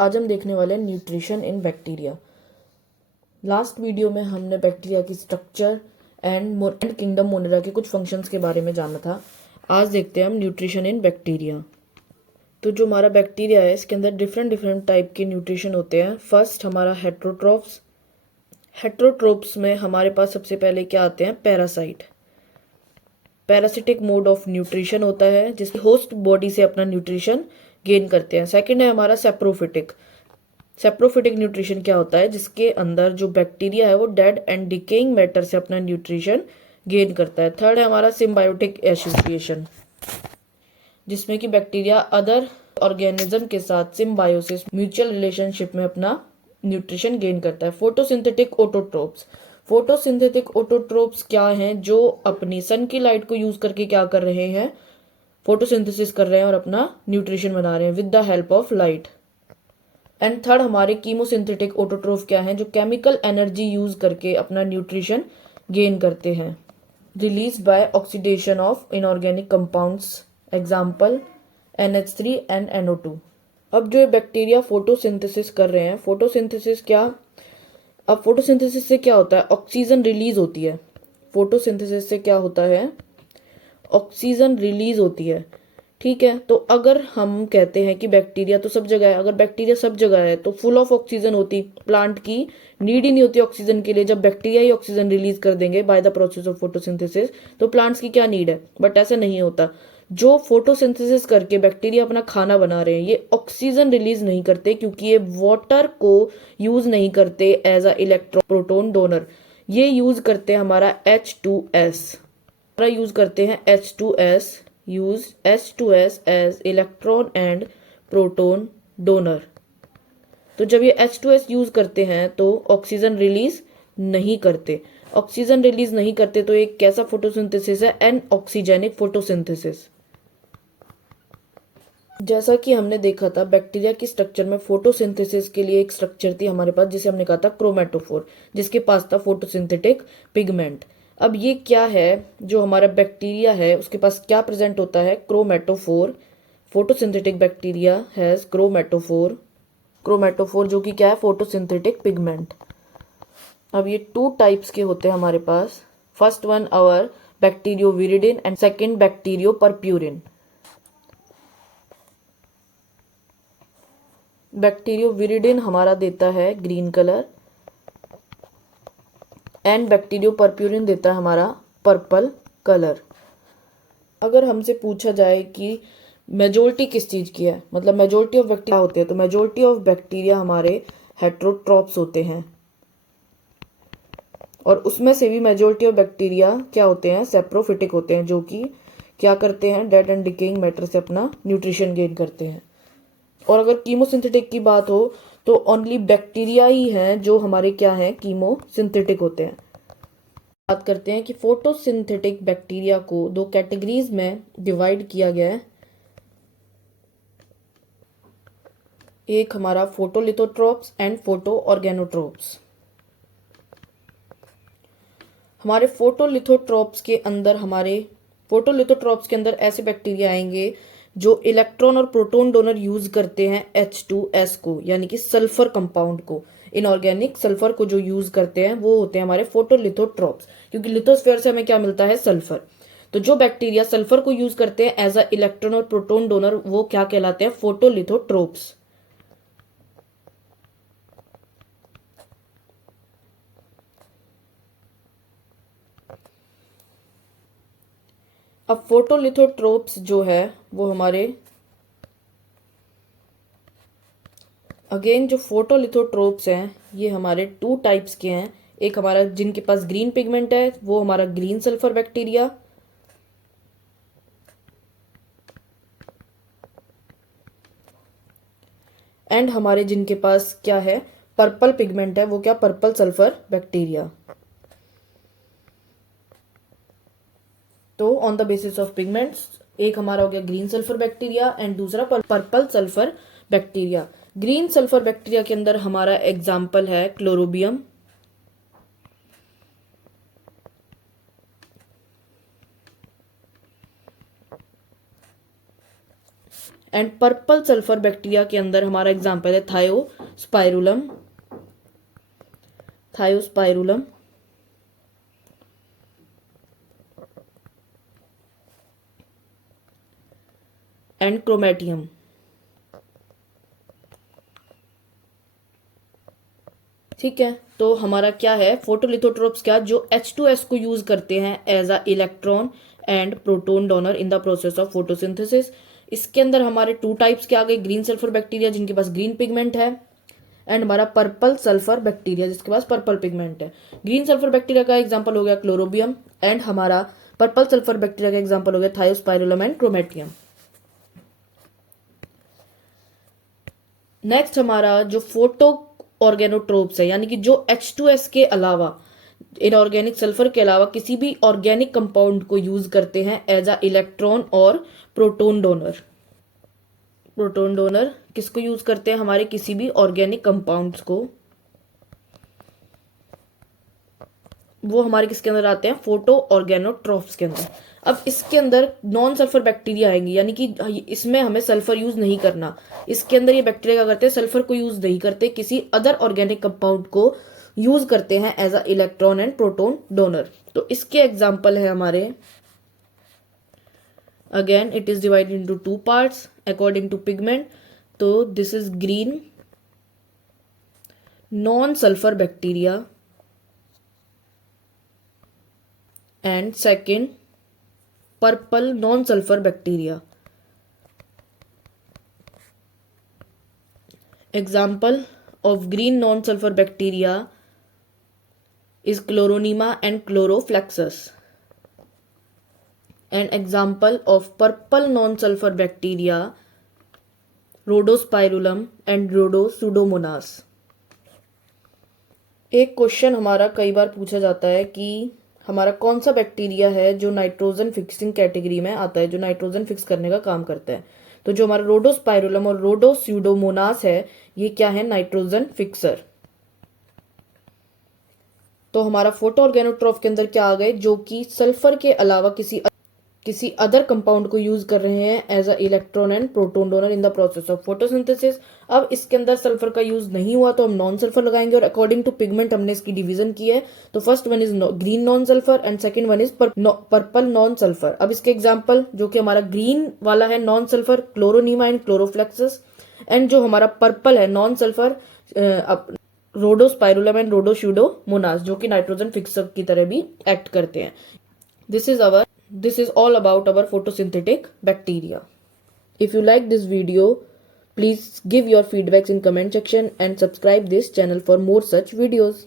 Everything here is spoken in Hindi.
आज हम देखने वाले हैं nutrition in bacteria. Last video में हमने बैक्टीरिया की स्ट्रक्चर एंड किंगडम मोनेरा के कुछ फंक्शंस के बारे में जाना था। आज देखते हैं हम न्यूट्रिशन इन बैक्टीरिया। तो जो हमारा बैक्टीरिया है इसके अंदर डिफरेंट डिफरेंट टाइप के न्यूट्रिशन होते हैं। फर्स्ट हमारा हेट्रोट्रोप्स। हेट्रोट्रोप्स में हमारे पास सबसे पहले क्या आते हैं? Parasite. Parasitic mode of nutrition होता है जिसकी होस्ट बॉडी से अपना न्यूट्रिशन गेन करते हैं। सेकंड है हमारा सेप्रोफिटिक। सेप्रोफिटिक न्यूट्रिशन क्या होता है? जिसके अंदर जो बैक्टीरिया है वो डेड एंड डिकेइंग मैटर से अपना न्यूट्रिशन गेन करता है। थर्ड है हमारा सिम्बायोटिक एसोसिएशन, जिसमें कि बैक्टीरिया अदर ऑर्गेनिज्म के साथ सिम्बायोसिस म्यूचुअल रिलेशनशिप में अपना न्यूट्रिशन गेन करता है। Photosynthetic autotrophs. फोटोसिंथेटिक ऑटोट्रोप्स क्या हैं? जो अपनी सन की लाइट को यूज करके क्या कर रहे हैं? फोटोसिंथेसिस कर रहे हैं और अपना न्यूट्रिशन बना रहे हैं with the help of light. And third हमारे कीमोसिंथेटिक ऑटोट्रोफ क्या हैं? जो केमिकल एनर्जी यूज करके अपना न्यूट्रिशन गेन करते हैं। Release by oxidation of inorganic compounds, example NH3 and NO2। अब जो बैक्टीरिया फोटोसिंथेसिस कर रहे हैं, फोटोसिंथेसिस क्या? अब फोटोसिंथेसिस से क्या होता है? ऑक्सीजन रिलीज होती है। फोटोसिंथेसिस से क्या होता है? ऑक्सीजन रिलीज होती है। ठीक है, तो अगर हम कहते हैं कि बैक्टीरिया तो सब जगह है, अगर बैक्टीरिया सब जगह है तो फुल ऑफ ऑक्सीजन होती, प्लांट की नीड ही नहीं होती ऑक्सीजन के लिए। जब बैक्टीरिया ही ऑक्सीजन रिलीज कर देंगे by the process of photosynthesis तो प्लांट्स की क्या नीड है? बट ऐसा नहीं होता। जो फोटोसिंथेसिस करके बैक्टीरिया अपना खाना बना रहे हैं ये ऑक्सीजन रिलीज नहीं करते, क्योंकि ये वाटर को यूज नहीं करते as a electro proton donor. ये यूज करते हैं हमारा H2S। यूज करते हैं H2S, use H2S as electron and proton donor. तो जब ये H2S यूज करते हैं तो ऑक्सीजन रिलीज नहीं करते। ऑक्सीजन रिलीज नहीं करते तो एक कैसा फोटोसिंथेसिस है? Anoxygenic photosynthesis. जैसा कि हमने देखा था बैक्टीरिया की स्ट्रक्चर में फोटोसिंथेसिस के लिए एक स्ट्रक्चर थी हमारे पास जिसे हमने कहा था क्रोमेटोफोर, जिसके पास था फोटोसिंथेटिक पिगमेंट। अब ये क्या है? जो हमारा बैक्टीरिया है उसके पास क्या प्रेजेंट होता है? Chromatophore. Photosynthetic bacteria has chromatophore. Chromatophore जो कि क्या है? Photosynthetic pigment. अब ये टू टाइप्स के होते हैं हमारे पास। First one our bacterioviridin and second bacteriopurpurin. Bacterioviridin हमारा देता है green colour and bacteriopurpurin देता है हमारा पर्पल कलर। अगर हमसे पूछा जाए कि मेजोरिटी किस चीज की है, मतलब मेजोरिटी ऑफ बैक्टीरिया होते हैं, तो मेजोरिटी ऑफ बैक्टीरिया हमारे हेट्रोट्रॉप्स होते हैं और उसमें से भी मेजोरिटी ऑफ बैक्टीरिया क्या होते हैं? सेप्रोफिटिक होते हैं, जो कि क्या करते हैं? डेड एंड डिकेइंग मैटर से अपना न्यूट्रिशन गेन करते हैं। और अगर कीमोसिंथेटिक की बात हो तो ओनली बैक्टीरिया ही हैं जो हमारे क्या हैं? कीमोसिंथेटिक होते हैं। बात करते हैं कि फोटोसिंथेटिक बैक्टीरिया को दो कैटेगरीज में डिवाइड किया गया है। एक हमारा फोटोलिथोट्रोप्स एंड फोटो ऑर्गेनोट्रोप्स। हमारे फोटोलिथोट्रोप्स के अंदर ऐसे बैक्टीरिया आएंगे जो इलेक्ट्रॉन और प्रोटॉन डोनर यूज करते हैं H2S को, यानी कि सल्फर कंपाउंड को। इनऑर्गेनिक सल्फर को जो यूज करते हैं वो होते हैं हमारे फोटोलिथोट्रोप्स, क्योंकि लिथोस्फेयर से हमें क्या मिलता है? सल्फर। तो जो बैक्टीरिया सल्फर को यूज करते हैं एज अ इलेक्ट्रॉन और प्रोटॉन डोनर वो क्या कहलाते हैं? फोटोलिथोट्रोप्स। अब फोटोलिथोट्रोप्स जो है वो हमारे अगेन जो फोटोलिथोट्रोप्स हैं ये हमारे टू टाइप्स के हैं। एक हमारा जिनके पास ग्रीन पिगमेंट है वो हमारा ग्रीन सल्फर बैक्टीरिया, एंड हमारे जिनके पास क्या है? पर्पल पिगमेंट है, वो क्या? Purple sulphur bacteria. तो on the basis of pigments एक हमारा हो गया ग्रीन सल्फर बैक्टीरिया एंड दूसरा purple sulphur bacteria. Green sulphur bacteria के अंदर हमारा एग्जाम्पल है chlorobium, and purple sulphur bacteria के अंदर हमारा एग्जाम्पल है थायोस्पाइरुलम एंड क्रोमेटियम। ठीक है, तो हमारा क्या है, फोटोलिथोट्रोप्स क्या, जो H2S को यूज करते हैं as a electron and proton donor in the process of photosynthesis. इसके अंदर हमारे 2 टाइप्स के आ गए, ग्रीन सल्फर बैक्टीरिया जिनके पास ग्रीन पिगमेंट है, एंड हमारा पर्पल सल्फर बैक्टीरिया जिसके पास पर्पल पिगमेंट है। ग्रीन सल्फर बैक्टीरिया का एग्जांपल हो गया क्लोरोबियम, एंड हमारा पर्पल सल्फर बैक्टीरिया का एग्जांपल हो गया थायोस्पाइरुलम एंड क्रोमेटियम। नेक्स्ट हमारा जो फोटो ऑर्गेनोट्रोप्स है, यानी कि जो H2S के अलावा, इनऑर्गेनिक सल्फर के अलावा किसी भी ऑर्गेनिक कंपाउंड को यूज करते हैं एज अ इलेक्ट्रॉन और प्रोटोन डोनर। प्रोटोन डोनर किसको यूज करते हैं, हमारे किसी भी ऑर्गेनिक कंपाउंड्स को, वो हमारे किसके अंदर आते हैं, फोटो ऑर्गेनोट्रोप्स के अंदर। अब इसके अंदर नॉन सल्फर बैक्टीरिया आएंगी, यानी कि इसमें हमें सल्फर यूज नहीं करना। इसके अंदर ये बैक्टीरिया क्या करते हैं, सल्फर को यूज नहीं करते, किसी अदर ऑर्गेनिक कंपाउंड को यूज करते हैं as a electron and proton donor. तो इसके एग्जाम्पल है हमारे, again it is divided into 2 parts according to pigment. तो this is green non sulphur bacteria and second purple non-sulfur bacteria. Example of green non-sulfur bacteria is Chloronema and Chloroflexus. And example of purple non-sulfur bacteria Rhodospirillum and Rhodopseudomonas. एक क्वेश्चन हमारा कई बार पूछा जाता है कि हमारा कौन सा बैक्टीरिया है जो नाइट्रोजन फिक्सिंग कैटेगरी में आता है, जो नाइट्रोजन फिक्स करने का काम करता है। तो जो हमारा रोडोस्पाइरुलम और रोडोस्यूडोमोनास है, ये क्या है, नाइट्रोजन फिक्सर। तो हमारा फोटो ऑर्गेनोट्रॉफ के अंदर क्या आ गए, जो कि सल्फर के अलावा किसी अदर कंपाउंड को यूज कर रहे हैं as a electron and proton donor in the process of photosynthesis. अब इसके अंदर सल्फर का यूज नहीं हुआ तो हम नॉन सल्फर लगाएंगे, और अकॉर्डिंग टू पिगमेंट हमने इसकी डिवीजन की है। तो first one is green non sulphur and second one is purple non sulphur. अब इसके एग्जाम्पल, जो कि हमारा ग्रीन वाला है नॉन सल्फर, क्लोरोनीमा एंड क्लोरोफ्लेक्सस, एंड जो हमारा पर्पल है नॉन सल्फर, रोडोस्पाइरुलम एंड रोडोस्यूडोमोनास, जो कि नाइट्रोजन फिक्सर की तरह भी एक्ट करते हैं। This is all about our photosynthetic bacteria. If you like this video, please give your feedbacks in comment section and subscribe this channel for more such videos.